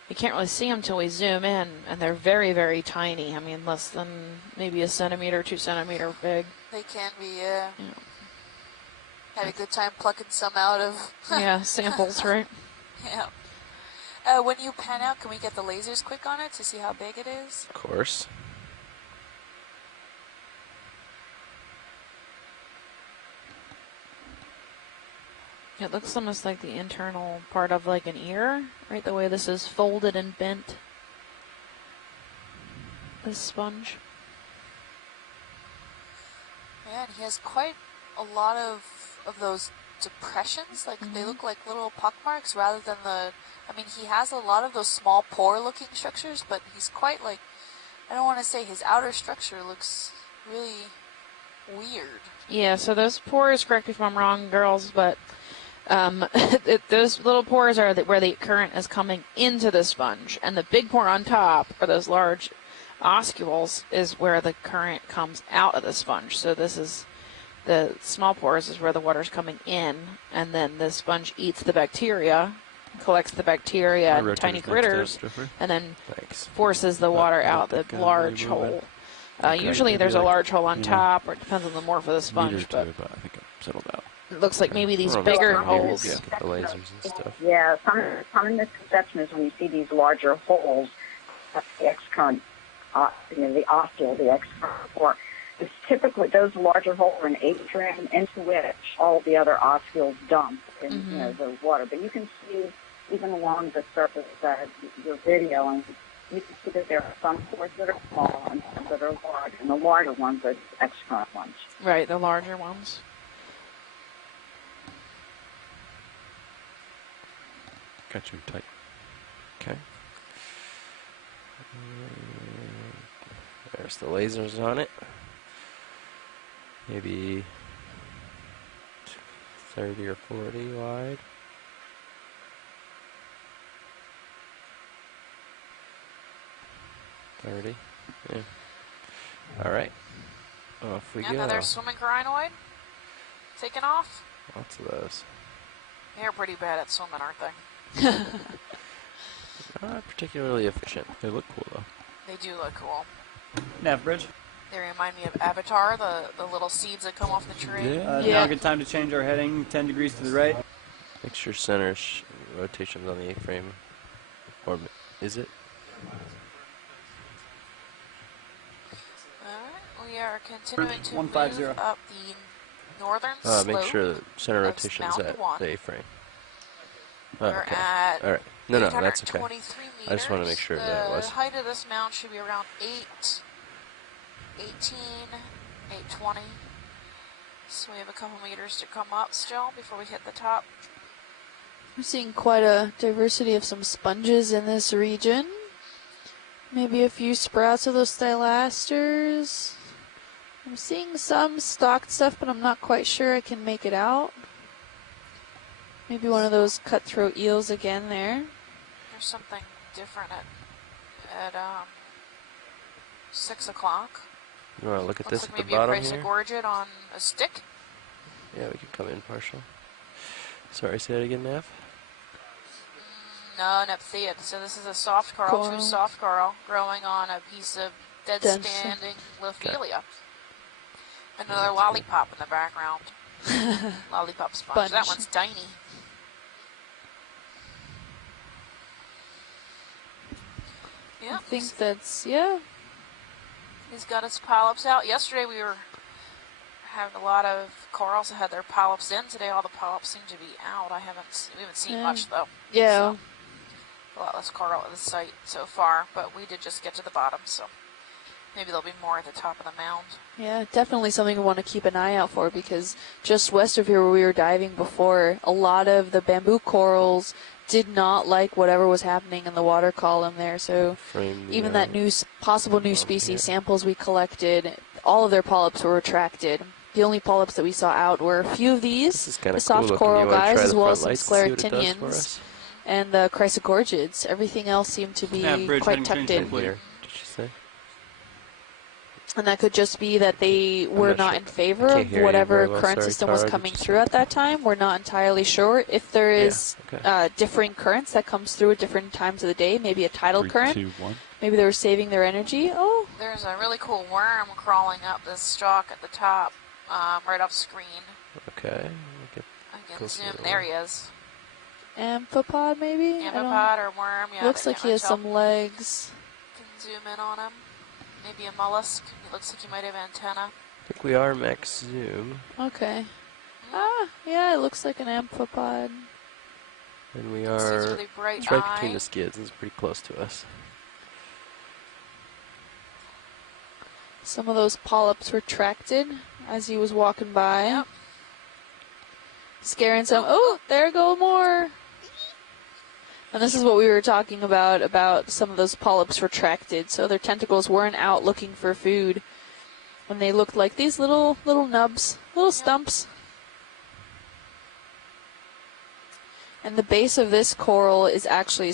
You can't really see them until we zoom in, and they're very, very tiny. I mean, less than maybe a centimeter, 2 centimeter big. They can be, had a good time plucking some out of. Yeah, samples, right? Yeah. When you pan out, can we get the lasers quick on it to see how big it is? Of course. It looks almost like the internal part of like an ear, right? The way this is folded and bent. This sponge. Yeah, and he has quite a lot of those depressions. Like, they look like little pock marks rather than I mean, he has a lot of those small pore-looking structures, but he's quite like, I don't want to say his outer structure looks really weird. Yeah, so those pores, correct me if I'm wrong, girls, but those little pores are where the current is coming into the sponge, and the big pore on top, or those large oscules, is where the current comes out of the sponge. So this is the small pores is where the water's coming in, and then the sponge eats the bacteria, collects the bacteria and tiny critters, and then forces the water out the large hole. Usually there's a large hole on top, or it depends on the morph of the sponge, but I think I'm settled out. it looks like maybe these bigger holes. Yeah, the lasers and stuff. Yeah, common misconception is when you see these larger holes, that's the excurrent, the oscule, the excurrent pore. It's typically those larger holes are an atrium into which all the other oscules dump in the water. But you can see even along the surface that you're videoing, you can see that there are some pores that are small and some that are large, and the larger ones are excurrent ones. Right, the larger ones. Got you tight. Okay. There's the lasers on it. Maybe 30 or 40 wide. $30. Yeah. All right. Off we go. Another swimming crinoid taking off. Lots of those. They're pretty bad at swimming, aren't they? Not particularly efficient. They look cool though. They do look cool. Nav bridge. They remind me of Avatar, the little seeds that come off the tree. Now a good time to change our heading. 10 degrees to the right. Make sure center rotation's on the A-frame. Or is it? Alright, we are continuing to 150. move up the northern slope. Make sure the center of rotation's Mound at 1. the A-frame. We're okay. at All right. No, that's okay. 823 meters. I just want to make sure that it was. The height of this mound should be around 18, 820. So we have a couple meters to come up still before we hit the top. I'm seeing quite a diversity of some sponges in this region. Maybe a few sprouts of those thylasters. I'm seeing some stocked stuff, but I'm not quite sure I can make it out. Maybe one of those cutthroat eels again there. There's something different at 6 o'clock. You want to look at this Looks at like the maybe a bottom here? Brachygourgid on a stick. Yeah, we can come in partial. Sorry, say that again, Nav. No, Nephtheid. So this is a soft coral, true soft coral, growing on a piece of Dead Dead standing Lophelia. Another lollipop in the background. Lollipop sponge. That one's tiny. Yeah. I think that's, yeah. He's got his polyps out. Yesterday we were having a lot of corals that had their polyps in. Today all the polyps seem to be out. We haven't seen much though. Yeah. So, a lot less coral at the site so far, but we did just get to the bottom, so maybe there'll be more at the top of the mound. Yeah, definitely something we want to keep an eye out for, because just west of here where we were diving before, a lot of the bamboo corals did not like whatever was happening in the water column there. So even that possible new species samples we collected, all of their polyps were retracted. The only polyps that we saw out were a few of these, the soft coral guys, as well as some sclerotinians and the chrysogorgids. Everything else seemed to be quite tucked in. Here, did you say? And that could just be that they were not in favor of whatever current system was coming through at that time. We're not entirely sure if there is differing currents that comes through at different times of the day, maybe a tidal current. 3, 2, 1. Maybe they were saving their energy. Oh, there's a really cool worm crawling up this stalk at the top, right off screen. Okay. I can zoom. There he is. amphipod maybe? Amphipod or worm, yeah. Looks like he has some legs. Can zoom in on him. Maybe a mollusk. It looks like he might have antenna. I think we are max zoom. Okay. Ah, yeah, it looks like an amphipod. And we are really bright right eye. between the skids. It's pretty close to us. Some of those polyps retracted as he was walking by. Yep. Scaring some. Oh, there go more. And this is what we were talking about some of those polyps retracted. So their tentacles weren't out looking for food. And they looked like these little nubs, little stumps. And the base of this coral is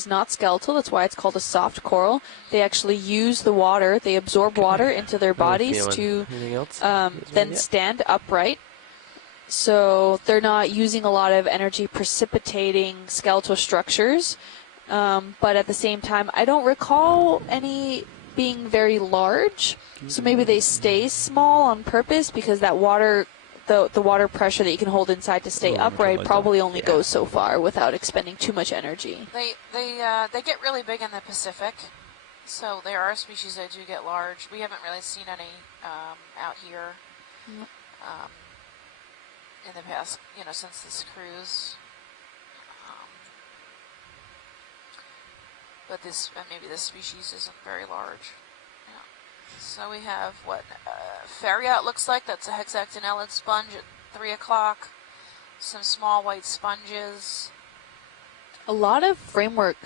not skeletal. That's why it's called a soft coral. They actually use the water. They absorb water into their bodies to then stand upright. So they're not using a lot of energy precipitating skeletal structures. But at the same time, I don't recall any being very large. So maybe they stay small on purpose because that water, the water pressure that you can hold inside to stay upright probably only goes so far without expending too much energy. They get really big in the Pacific. So there are species that do get large. We haven't really seen any out here. In the past, since this cruise. But maybe this species isn't very large. Yeah. So we have Ferriat looks like. That's a hexactinellid sponge at 3 o'clock. Some small white sponges. A lot of framework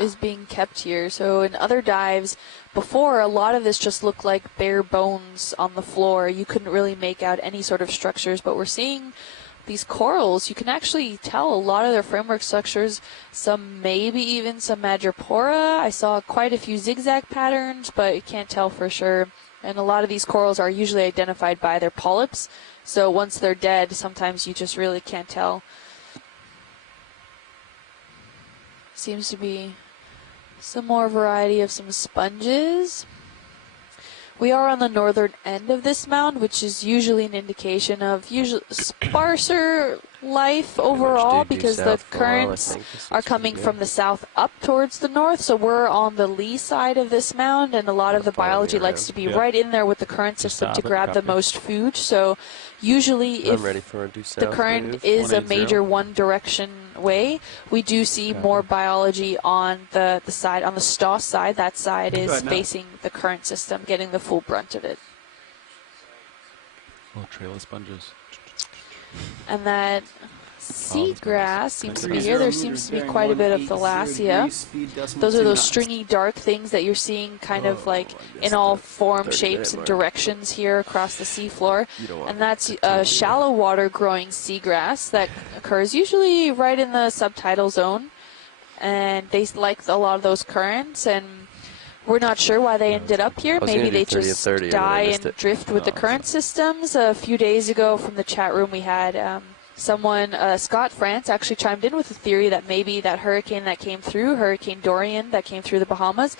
is being kept here. So in other dives before, a lot of this just looked like bare bones on the floor. You couldn't really make out any sort of structures, but we're seeing these corals. You can actually tell a lot of their framework structures, some maybe even some madrepora. I saw quite a few zigzag patterns, but you can't tell for sure. And a lot of these corals are usually identified by their polyps. So once they're dead, sometimes you just really can't tell. Seems to be some more variety of some sponges. We are on the northern end of this mound, which is usually an indication of sparser life overall because the currents are coming from the south up towards the north. So we're on the lee side of this mound, and a lot of the biology likes to be right in there with the current system to grab the most food. So usually if the current is a major one direction way, we do see more biology on the side, on the Stoss side. That side is facing the current system, getting the full brunt of it. Oh, trail of sponges. And that seagrass seems to be here. There seems to be quite a bit of thalassia. Those are those stringy dark things that you're seeing kind of like in all forms, shapes, and directions here across the seafloor. And that's shallow water growing seagrass that occurs usually right in the subtidal zone. And they like a lot of those currents, and we're not sure why they ended up here. Maybe they just die and drift with the current systems. A few days ago from the chat room we had Someone, Scott France, actually chimed in with a theory that maybe that hurricane that came through, Hurricane Dorian that came through the Bahamas,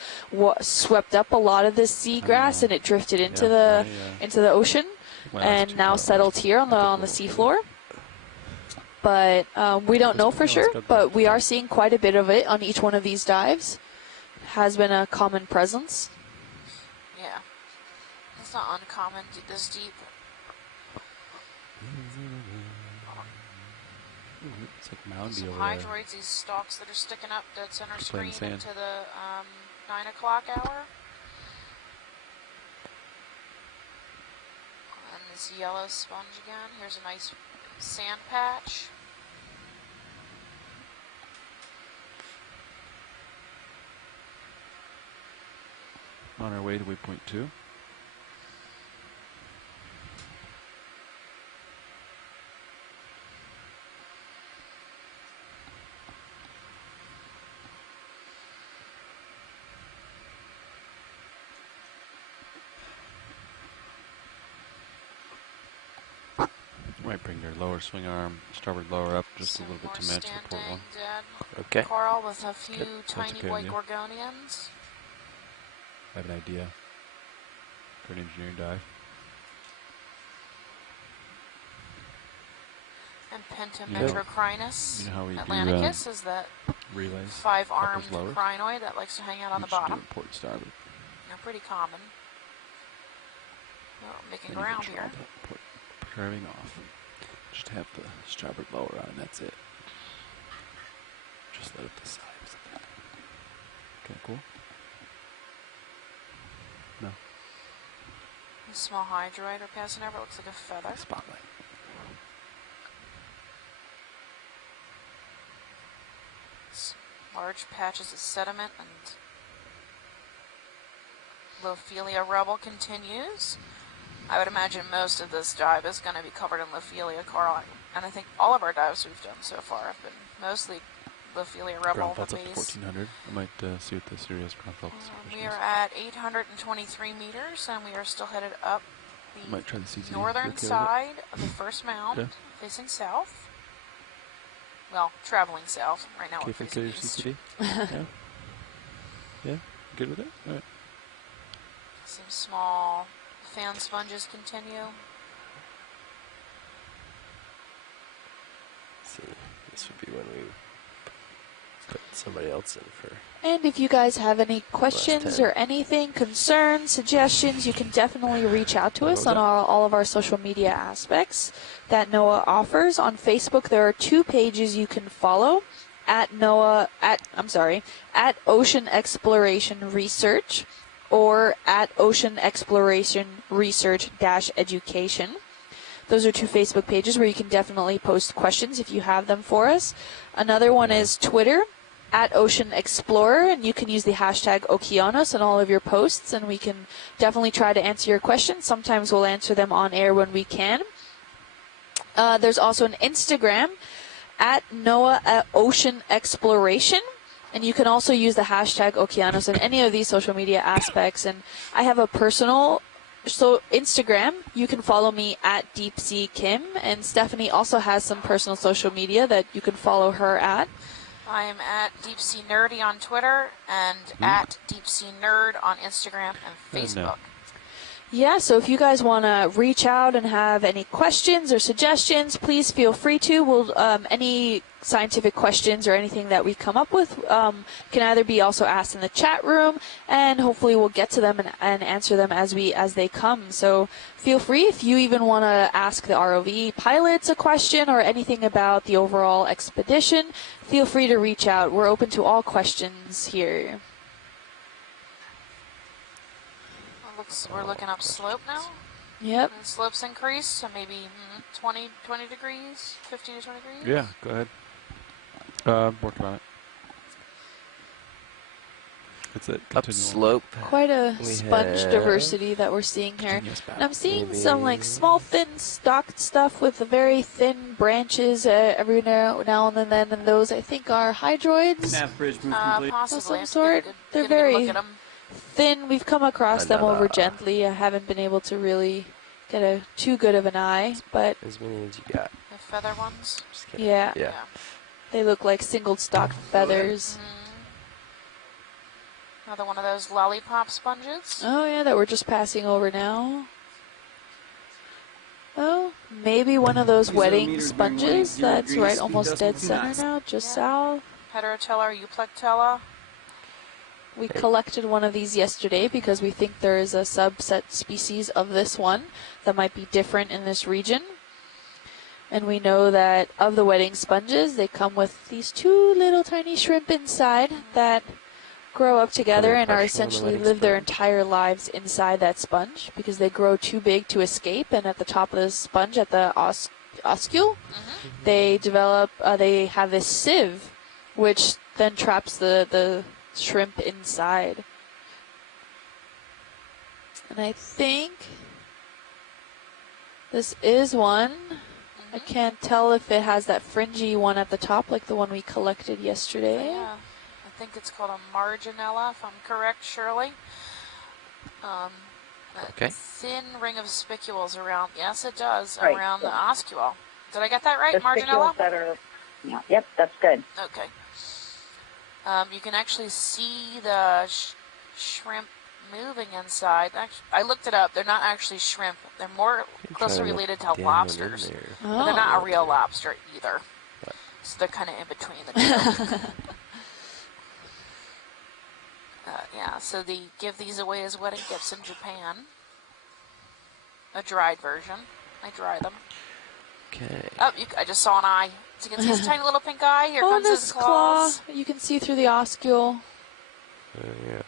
swept up a lot of this seagrass and it drifted into the ocean and now settled here on the seafloor. But we don't know for sure, but we are seeing quite a bit of it on each one of these dives. Has been a common presence. Yeah. It's not uncommon this deep. It's like moundy Some over there. hydroids, these stalks that are sticking up dead center Just screen playing into the 9 o'clock hour. And this yellow sponge again. Here's a nice sand patch. On our way to waypoint 2. Might bring their lower swing arm, starboard lower up just a little bit to match the port one. Okay. Coral with a few Good. tiny Okay, white yeah. gorgonians. I have an idea for an engineering dive. And Pentametrocrinus You know how we do, Atlanticus is that relays? 5-armed uppers, lowers? crinoid that likes to hang out on the We should do bottom. it port starboard. They're pretty common. Oh, making Then you ground control here. the port curving off. Just have the starboard lower on, and that's it. Just let it decide. Okay, cool. No. A small hydroid or passing over, looks like a feather. Spotlight. Large patches of sediment and Lophelia rubble continues. I would imagine most of this dive is going to be covered in Lophelia coral, and I think all of our dives we've done so far have been mostly Lophelia rubble Ground at felt's the up to base. 1400. I might see what the serious ground felt We are at 823 meters, and we are still headed up the Might try the CCD. northern Okay, side of the first mound, Okay. facing south. Well, traveling south. Right now Okay, we're for facing clear east. CCD. Yeah. Yeah. Good with it. All right. Some small fan sponges continue. See, this would be when we put somebody else in for. And if you guys have any questions 10. or anything, concerns, suggestions, you can definitely reach out to us on all of our social media aspects that NOAA offers. On Facebook, there are 2 pages you can follow at Ocean Exploration Research or at Ocean Exploration Research-Education. Those are 2 Facebook pages where you can definitely post questions if you have them for us. Another one is Twitter, at Ocean Explorer, and you can use the hashtag Okeanos in all of your posts, and we can definitely try to answer your questions. Sometimes we'll answer them on air when we can. There's also an Instagram, at NOAA Ocean Exploration, and you can also use the hashtag Okeanos in any of these social media aspects. And I have a personal Instagram, you can follow me at Deep Sea Kim, and Stephanie also has some personal social media that you can follow her at. I am at Deep Sea Nerdy on Twitter and at Deep Sea Nerd on Instagram and Facebook. Yeah, so if you guys want to reach out and have any questions or suggestions, please feel free to. We'll any scientific questions or anything that we come up with can either be also asked in the chat room, and hopefully we'll get to them and answer them as they come. So feel free if you even want to ask the ROV pilots a question or anything about the overall expedition. Feel free to reach out. We're open to all questions here. We're looking up slope now. Yep. And slopes increase, so maybe 20 degrees, 15 to 20 degrees. Yeah, go ahead. Working on it. It's it. Upslope. Quite a sponge diversity that we're seeing here. And I'm seeing some like small, thin, stalked stuff with very thin branches every now and then, and those I think are hydroids Nav bridge move complete. Possibly. of some sort. They're very thin. We've come across them over gently. I haven't been able to really get too good of an eye, but As many as you got. The feather ones? Just kidding. Yeah. Yeah. They look like single stalk feathers. Another one of those lollipop sponges. Oh, yeah, that we're just passing over now. Oh, maybe one of those These wedding meters bearing sponges 180 that's degrees, right speed almost decimal dead to center knots. now, just Yeah. south. Heterotella or euplectella. We collected one of these yesterday because we think there is a subset species of this one that might be different in this region. And we know that of the wedding sponges, they come with these two little tiny shrimp inside that grow up together and are essentially live their entire lives inside that sponge because they grow too big to escape. And at the top of the sponge, at the oscule, they develop, they have this sieve, which then traps the shrimp inside. And I think this is one. I can't tell if it has that fringy one at the top like the one we collected yesterday. Yeah. I think it's called a marginella, if I'm correct, Shirley. A Okay. thin ring of spicules around, yes it does, Right. around the oscule. Did I get that right, The marginella? spicules that are, yeah, yep, that's good. Okay. You can actually see the shrimp moving inside. Actually, I looked it up. They're not actually shrimp. They're more closely related to lobsters. But they're not a real lobster either. So they're kind of in between the two. Yeah, so they give these away as wedding gifts in Japan. A dried version. I dry them. Okay. Oh, I just saw an eye. So you can see his tiny little pink eye. Here Oh, comes this his claw. claws. You can see through the oscule. Yeah. There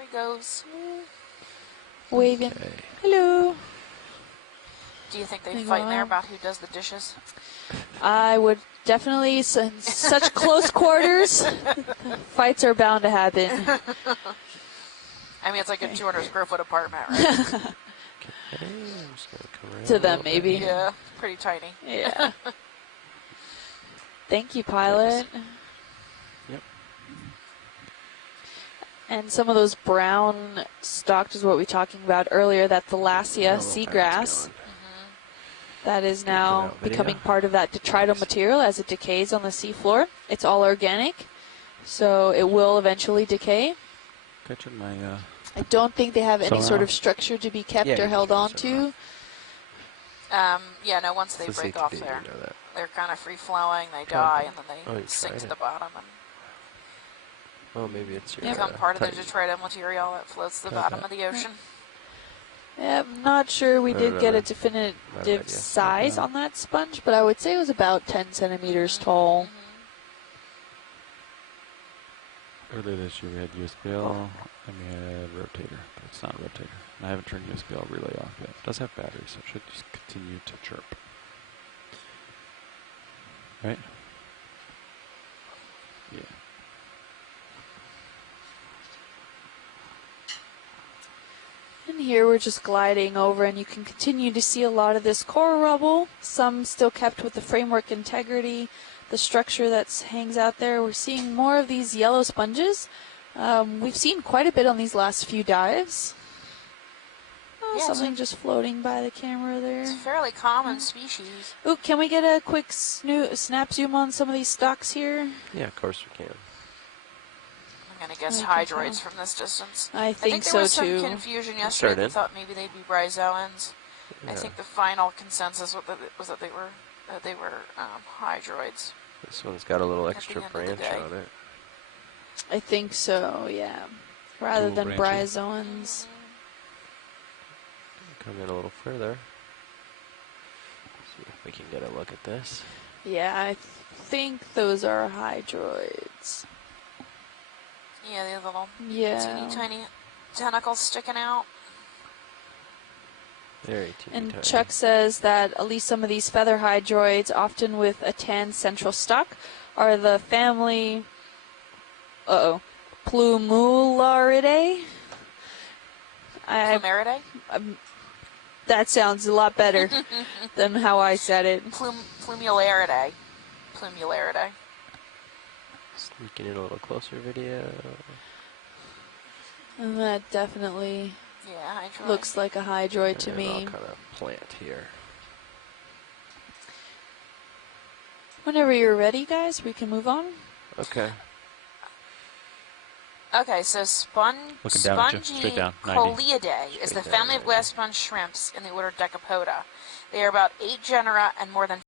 he goes. Waving. Okay. Hello. Do you think they Hang fight in there on. about who does the dishes? I would definitely, in such close quarters, fights are bound to happen. I mean, it's like a 200 square foot apartment, right? Okay, I'm just gonna come around To a them, little bit. maybe. Yeah, it's pretty tiny. Yeah. Thank you, pilot. Yep. And some of those brown stalked is what we were talking about earlier, that Thalassia seagrass. That is now out video. becoming part of that detrital material as it decays on the seafloor. It's all organic, so it will eventually decay. Catching my, I don't think they have any Sonar. sort of structure to be kept Yeah, or you held can on turn sonar. to. Yeah, no, once they It's the break CTD, off there, you know that. they're kind of free flowing, they die, and then Oh, they you sink tried to it. the bottom and Oh, maybe it's your become part of the tiny- detrital material that floats to the Got bottom that. of the ocean. Yeah, I'm not sure we No, did no, get no. a definitive idea. size on that sponge, but I would say it was about 10 centimeters tall. earlier this year we had USBL and we had rotator, but it's not a rotator. And I haven't turned USBL relay off yet. It does have batteries, so it should just continue to chirp. Right? Yeah. And here we're just gliding over, and you can continue to see a lot of this coral rubble, some still kept with the framework integrity, the structure that hangs out there. We're seeing more of these yellow sponges. We've seen quite a bit on these last few dives. Oh, Yeah, something just floating by the camera It's a there. fairly common species. Ooh, can we get a quick snap zoom on some of these stocks here? Yeah, of course we can. I'm going to guess I can hydroids tell. from this distance. I I think there so was some too. confusion yesterday. Sure They did. thought maybe they'd be bryozoans. I Yeah. think the final consensus was that they were hydroids. This one's got a little At the extra end of the branch day. on it. I think so, yeah. Rather Dual than branching. bryozoans. Come in a little further. See if we can get a look at this. Yeah, I think those are hydroids. Yeah, they have little Yeah. teeny tiny tentacles sticking out. Very teeny And tiny. Chuck says that at least some of these feather hydroids, often with a tan central stalk, are the family, Plumularidae. Plumeridae? That sounds a lot better than how I said it. Plumularidae. Plumularidae. Sneaking in a little closer video. And that definitely Yeah, hydroid. looks like a hydroid to And me. I'll kind of plant here. Whenever you're ready, guys, we can move on. Okay. Okay, so Looking down at you, straight down, 90. Coleidae is the family of glass sponge shrimps in the order Decapoda. They are about 8 genera and more than